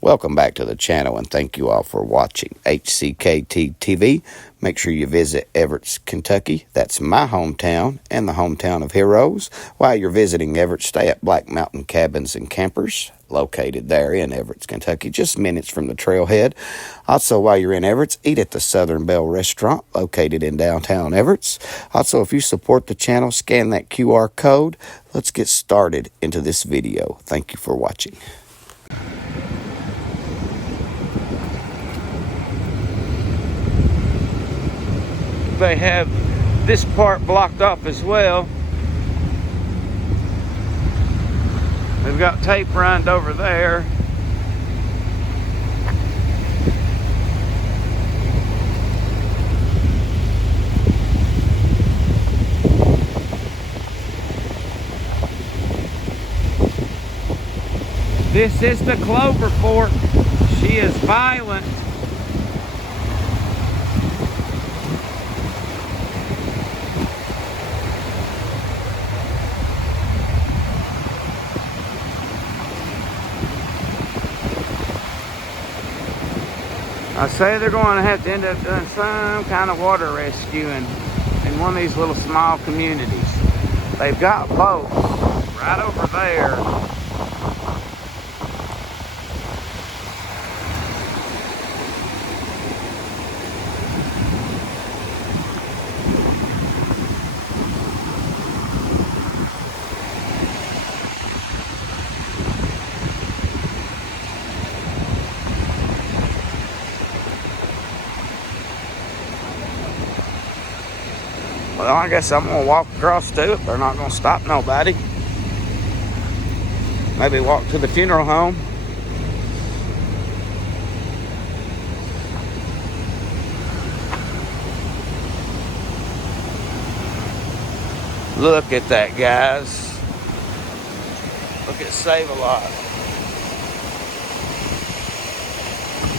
Welcome back to the channel, and thank you all for watching HCKT TV. Make sure you visit Evarts, Kentucky. That's my hometown and the hometown of heroes. While you're visiting Evarts, stay at Black Mountain Cabins and Campers, located there in Evarts, Kentucky, just minutes from the trailhead. Also, while you're in Evarts, eat at the Southern Belle Restaurant, located in downtown Evarts. Also, if you support the channel, scan that QR code. Let's get started into this video. Thank you for watching. They have this part blocked off as well. They've got tape run over there. This is the Clover Fork. She is violent. I say they're going to have to end up doing some kind of water rescuing in one of these little small communities. They've got boats right over there. Well, I guess I'm going to walk across to it. They're not going to stop nobody. Maybe walk to the funeral home. Look at that, guys. Look at Save-A-Lot.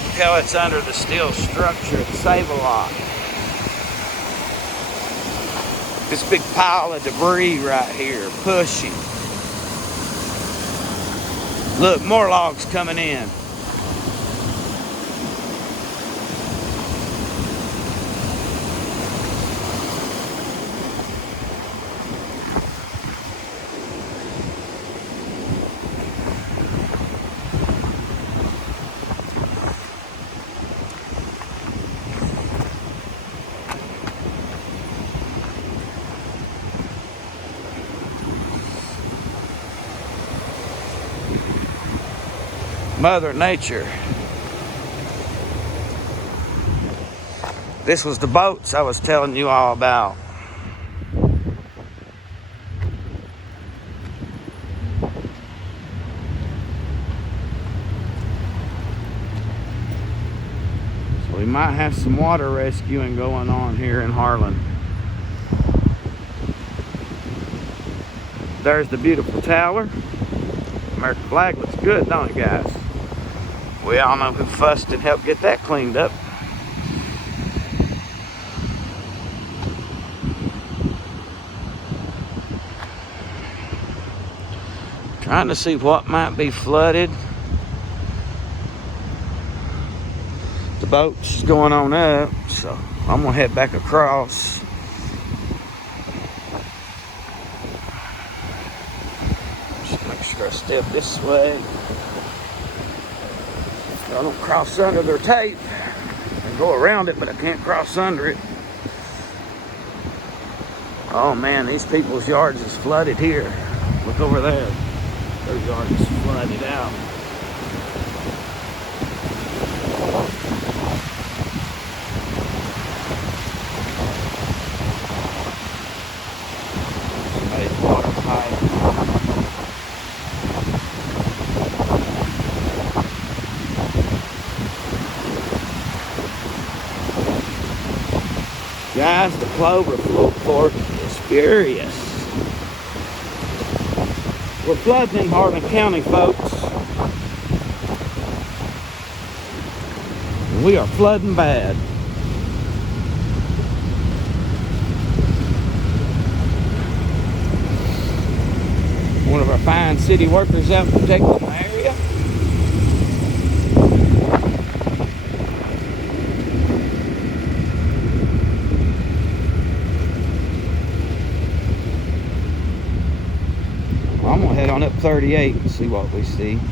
Look how it's under the steel structure at Save-A-Lot. This big pile of debris right here, pushing. Look, more logs coming in. Mother Nature. This was the boats I was telling you all about. So we might have some water rescuing going on here in Harlan. There's the beautiful tower. American flag looks good, don't it, guys? We all know who fussed and helped get that cleaned up. Trying to see what might be flooded. The boat's going on up, so I'm gonna head back across. Just make sure I step this way. I don't cross under their tape. I can go around it, but I can't cross under it. Oh man, these people's yards is flooded here. Look over there. Their yard is flooded out. Somebody's water pipe. Guys, the Clover Fork is furious. We're flooding in Harlan County, folks. We are flooding bad. One of our fine city workers out protecting the area. I'm gonna head on up 38 and see what we see.